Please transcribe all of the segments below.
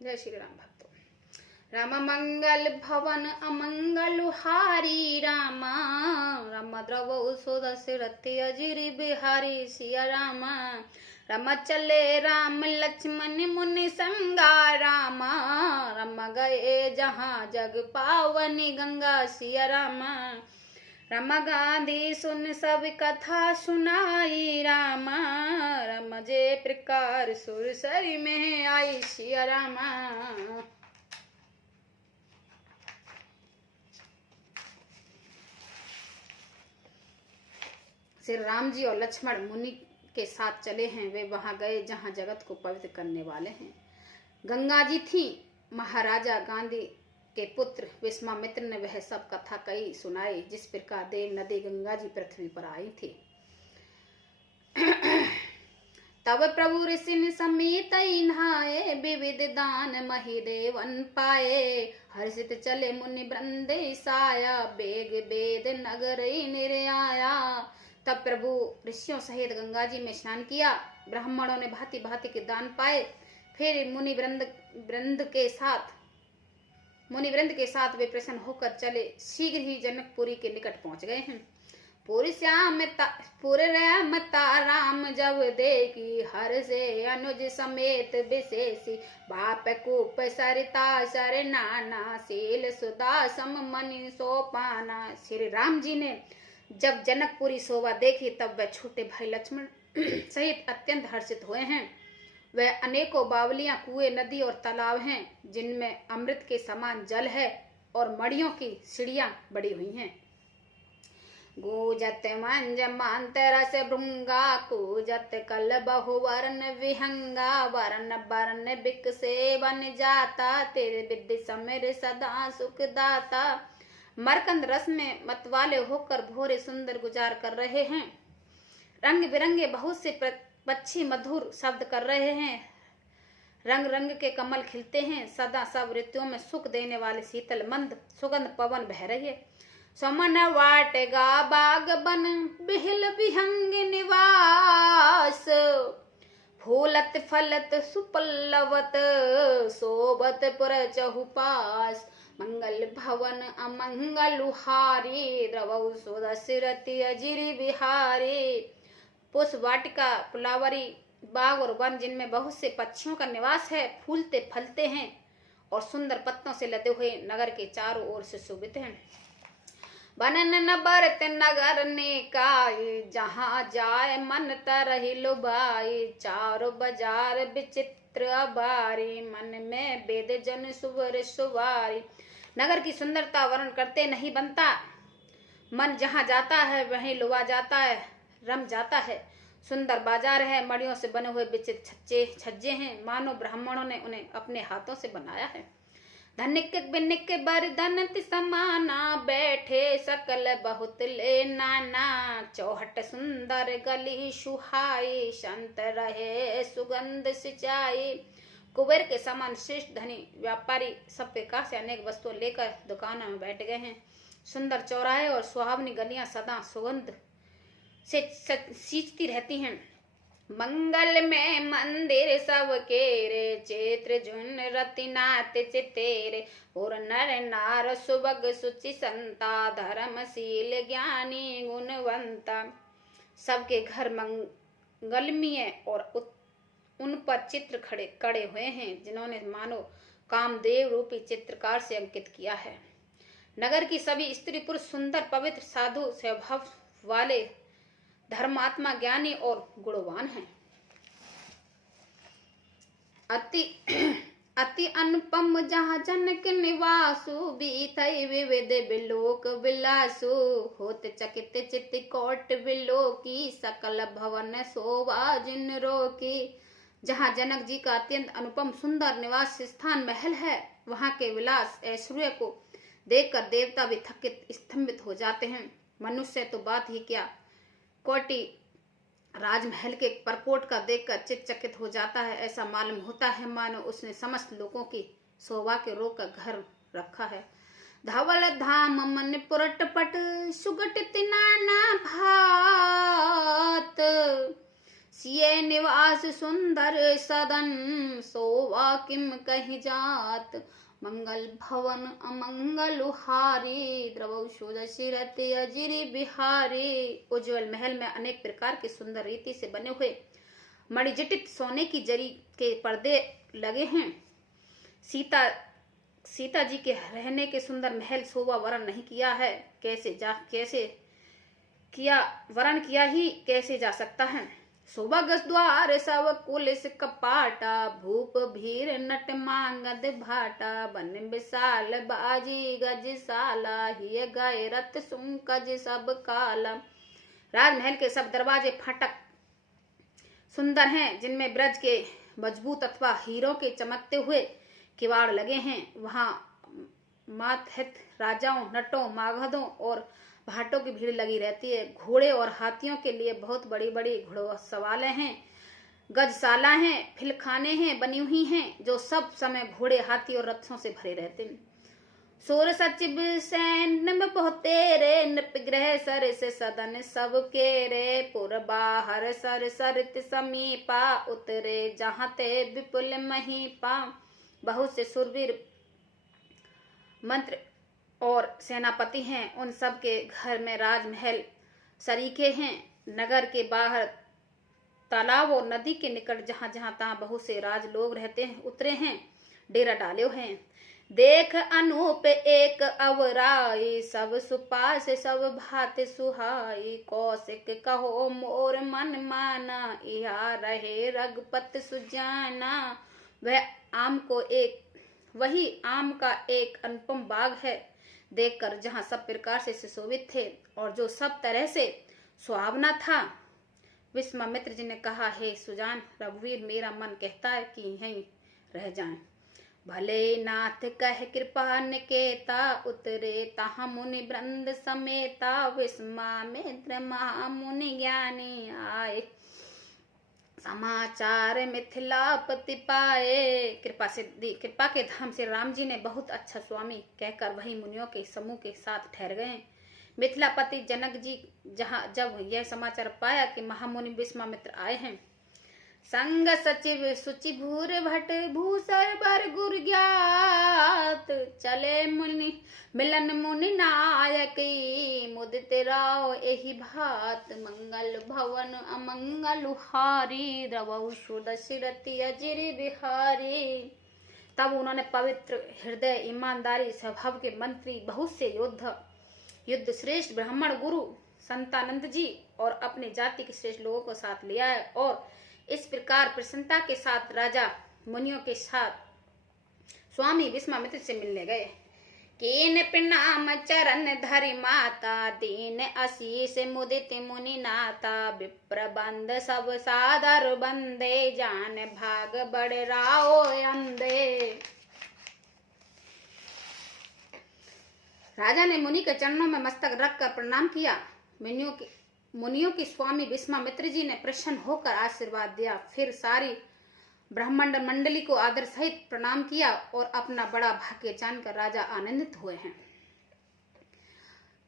जय श्री राम भक्तों। राम मंगल भवन अमंगल हारी रामा, राम द्रव सोदस्य रति अजिरि बिहारी सिया रामा। राम चले राम लक्ष्मण मुनि संगा रामा, राम गए जहाँ जग पावनी गंगा सिया रामा। राम गांधी सुन सब कथा सुनाई रामा, राम जे प्रकार सुरसरी में आई सिया रामा। श्री राम जी और लक्ष्मण मुनि के साथ चले हैं। वे वहां गए जहां जगत को पवित्र करने वाले हैं। गंगा जी थी। महाराजा गांधी के पुत्र विश्वामित्र ने वह सब कथा कही सुनाई, जिस प्रकार देव नदी गंगा जी पृथ्वी पर आई थी। तब प्रभु ऋषि समेत नहाए, विविध दान मही देवन पाए। हर्षित चले मुनि वृंद साया, बेग वेद नगर निर्याया। तब प्रभु ऋषियों सहित गंगा जी में स्नान किया। ब्राह्मणों ने भांति भांति के दान पाए। फिर मुनि वृंद के साथ वे प्रसन्न होकर चले। शीघ्र ही जनकपुरी के निकट पहुंच गए हैं। पूरे रामता राम जब देखी, हर से अनुज समेत विशेषी। बाप कूप सरिता सर नाना, शील सुदा सम मनि सोपाना। श्री राम जी ने जब जनकपुरी शोभा देखी, तब वह छोटे भाई लक्ष्मण सहित अत्यंत हर्षित हुए हैं। वह अनेकों बावलियां, कुएं, नदी और तालाब हैं, जिनमें अमृत के समान जल है और मड़ियों की सीढ़ियां बड़ी हुई हैं। गूजत मंज मांत रस भृंगा, कूजत कल बहुवर्ण विहंगा। वर्ण वर्ण बिक से बन जाता, तेरे विद्य समेर सदा सुख दाता। मरकंद रस में मतवाले होकर भोरे सुंदर गुजार कर रहे हैं। रंग बिरंगे बहुत से पक्षी मधुर शब्द कर रहे हैं। रंग रंग के कमल खिलते हैं। सदा सब ऋतुओं में सुख देने वाले शीतल मंद सुगंध पवन बह रही है। समन वाटेगा बाग बन, बिहिल विहंग निवास। फूलत फलत सुपल्लवत, शोभत पुर चहुपास। मंगल भवन अमंगल हारी, द्रवौ सोदस्य रति अजिरि बिहारी। पुष्प वाटिका, फुलावरी बाग और वन, जिनमें बहुत से पक्षियों का निवास है, फूलते फलते हैं और सुंदर पत्तों से लदे हुए नगर के चारों ओर से शोभित हैं। बनन न बरत नगर निकाय, जहाँ जाए मन तरहि लुभाई। चारों बाजार विचित्र अबारी, मन में वेद जन सुवर सुवारी। नगर की सुंदरता वर्णन करते नहीं बनता। मन जहाँ जाता है वहीं लुभा जाता है, रम जाता है। सुंदर बाजार है, मड़ियों से बने हुए विचित्र छज्जे हैं, मानो ब्राह्मणों ने उन्हें अपने हाथों से बनाया है। धनिक बिनिक बरदन समाना, बैठे सकल बहुत ले नाना। चौहट सुंदर गली सुहाई, संत रहे सुगंध सिंचाई। कुबेर के समान श्रेष्ठ धनी व्यापारी सब प्रकार से अनेक वस्तुएं लेकर दुकानों में बैठ गए हैं। सुंदर चौराहे और सुहावनी गलियां सदा सुगंध से सींचती रहती हैं। मंगल में मंदिर सब केरे, चैत्र जुन रति नाथ चितेरे। और नर नार सुबग सुचि संता, धर्मशील ज्ञानी गुणवंता। सबके घर मंगलमय और उन पर चित्र कड़े हुए हैं, जिन्होंने मानो कामदेव रूपी चित्रकार से अंकित किया है। नगर की सभी स्त्री पुरुष सुंदर पवित्र साधु स्वभाव वाले, धर्मात्मा ज्ञानी और गुणवान हैं। अति अनुपम जहाँ जनक निवासु, बीतई विविध बिलोक विलासु। होत चकित चित कोट बिलोकी, सकल भवन शोभा जिन रोकी। जहाँ जनक जी का अत्यंत अनुपम सुंदर निवास स्थान महल है, वहाँ के विलास ऐश्वर्य को देखकर देवता भी थकित स्तंभित हो जाते हैं। मनुष्य तो बात ही क्या, कोटि राजमहल के परकोट का देखकर चितचकित हो जाता है। ऐसा मालूम होता है मानो उसने समस्त लोगों की शोभा के रोक कर घर रखा है। धवल धाम मन पुरटपट, सुगटित नाना भात। सिए निवास सुंदर सदन, सोवा किम कहि जात। मंगल भवन अमंगल हारी, द्रवौ सुदशिरत अजिरि बिहारी। उज्ज्वल महल में अनेक प्रकार के सुंदर रीति से बने हुए मणिजटित सोने की जरी के पर्दे लगे हैं। सीता जी के रहने के सुंदर महल शोभा वरण नहीं किया है, कैसे किया वरण किया ही कैसे जा सकता है। शोभा गज द्वार सब कुलिस कपाटा, भूप भीर नट मांगद भाटा। बन विशाल बाजी गजशाला, हिय गए रथ सुंकज सब काला। राजमहल के सब दरवाजे फाटक सुंदर हैं, जिनमें ब्रज के मजबूत अथवा हीरों के चमकते हुए किवाड़ लगे हैं। वहां मातहत राजाओं, नटों, मागधों और भाटों की भीड़ लगी रहती है। घोड़े और हाथियों के लिए बहुत बड़ी बड़ी घोड़सवालें हैं, गजशाला हैं, फिलखाने हैं बनी हुई हैं, जो सब समय घोड़े, हाथी और रथों से भरे रहते हैं। सोर सचिव सैन्य में बहुतेरे, नृपगृह सर से सदन सब केरे। पुर बाहर सर सरित समीपा, उतरे जहाँ ते विपुल महीपा। बहुत से सुरवीर मंत्र और सेनापति हैं, उन सब के घर में राजमहल सरीखे हैं। नगर के बाहर तालाब और नदी के निकट जहाँ जहाँ तहाँ बहुत से राज लोग रहते हैं, उतरे हैं, डेरा डाले हैं। देख अनूप एक अवराई, सब सुपास सब भात सुहाई। कौशिक कहो मोर मन माना, इहा रहे रघुपत सुजाना। वही आम का एक अनुपम बाग है, देखकर जहाँ सब प्रकार से सुशोभित थे और जो सब तरह से सुहावना था। विश्वामित्र जी ने कहा, हे सुजान रघुवीर, मेरा मन कहता है कि यहीं रह जाएं। भले नाथ कह कृपा निकेता, उतरे तहाँ मुनि वृंद समेता। विश्वामित्र महामुनि ज्ञानी आए, समाचार मिथिलापति पाए। कृपा के धाम से राम जी ने बहुत अच्छा स्वामी कहकर वही मुनियों के समूह के साथ ठहर गए। मिथिलापति जनक जी जब यह समाचार पाया कि महामुनि विश्वामित्र आए हैं, संग सचिव सुचि भूर भट भूसर बर गुर ज्ञात। चले मुनि मिलन मुनि नायक, मुदित राव एहि भात। मंगल भवन अमंगल हारी, द्रवौ सुदशिरति अजिरि बिहारी। तब उन्होंने पवित्र हृदय, ईमानदारी स्वभाव के मंत्री, बहुत से युद्ध श्रेष्ठ ब्राह्मण गुरु संतानंद जी और अपने जाति के श्रेष्ठ लोगों को साथ लिया है, और इस प्रकार प्रसन्नता के साथ राजा मुनियों के साथ स्वामी विश्वामित्र से मिलने गए। कीन प्रणाम चरण धरि माता, दीन आशीष मुदित मुनि नाता। विप्र बंद सब सादर बंदे, जान भाग बड़ राओ अंधे। राजा ने मुनि के चरणों में मस्तक रखकर प्रणाम किया। मुनियों की स्वामी विश्वामित्र जी ने प्रसन्न होकर आशीर्वाद दिया। फिर सारी ब्राह्मण मंडली को आदर सहित प्रणाम किया और अपना बड़ा भाग्य जानकर राजा आनंदित हुए हैं।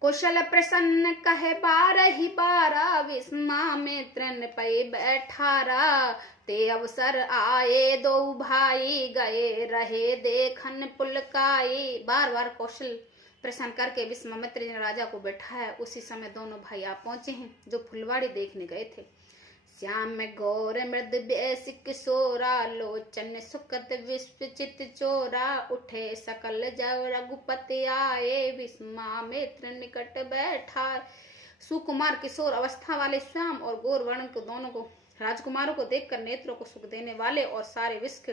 कुशल प्रसन्न कहे बारहि बारा, विश्वामित्र पै बैठारा। ते अवसर आए दो भाई, गए रहे देखन पुलकाई। बार बार कौशल प्रसन्न करके विश्वामित्र जी ने राजा को बैठाया। उसी समय दोनों भाई आ पहुंचे हैं, जो फुलवाड़ी देखने गए थे। श्याम गौर मृद बेस किशोरा, लोचन सुकत विश्वचित चोरा। उठे सकल जब रघुपति आए, विश्वामित्र निकट बैठा। सुकुमार किशोर अवस्था वाले श्याम और गौर वर्ण को दोनों को राजकुमारों को देखकर नेत्रों को सुख देने वाले और सारे विश्व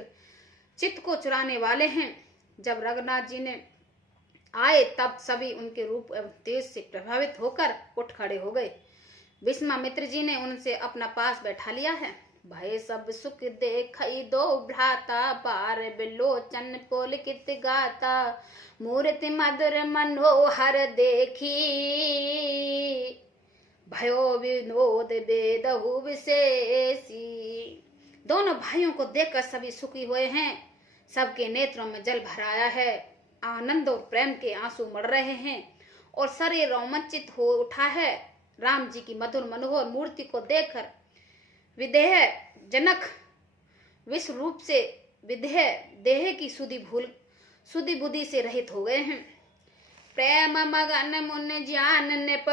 चित्त को चुराने वाले हैं। जब रघुनाथ जी ने आए तब सभी उनके रूप एवं तेज से प्रभावित होकर उठ खड़े हो गए। विश्वामित्र जी ने उनसे अपना पास बैठा लिया है। भय सब सुख देखई दो भ्राता, बार बिलोचन पुलकित गाता। मूर्ति मधुर मनोहर देखी, भयो विनोद बेदहु विशेषी। दोनों भाइयों को देखकर सभी सुखी हुए हैं। सबके नेत्रों में जल भराया है, आनंद और प्रेम के आंसू मड़ रहे हैं और शरीर रोमांचित हो उठा है। राम जी की मधुर मनोहर मूर्ति को देखकर विदेह जनक विश्व रूप से विदेह देह की सुधि बुद्धि से रहित हो गए हैं। प्रेम मगन मुन ज्ञान निप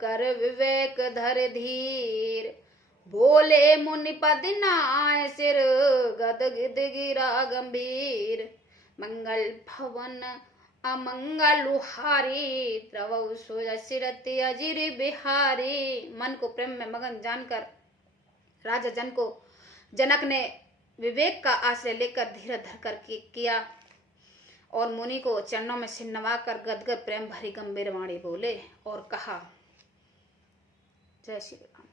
कर विवेक धर धीर, बोले मुनि पद नाय सिर गद गिद गिरा गंभीर। मंगल भवन अमंगल लुहारी, त्रवउ सुरति अजिर बिहारी। मन को प्रेम में मगन जानकर राजा जनक ने विवेक का आश्रय लेकर धीरज धरकर किया और मुनि को चरणों में सिर नवाकर गदगद प्रेम भरी गंभीर वाणी बोले और कहा, जय श्री राम।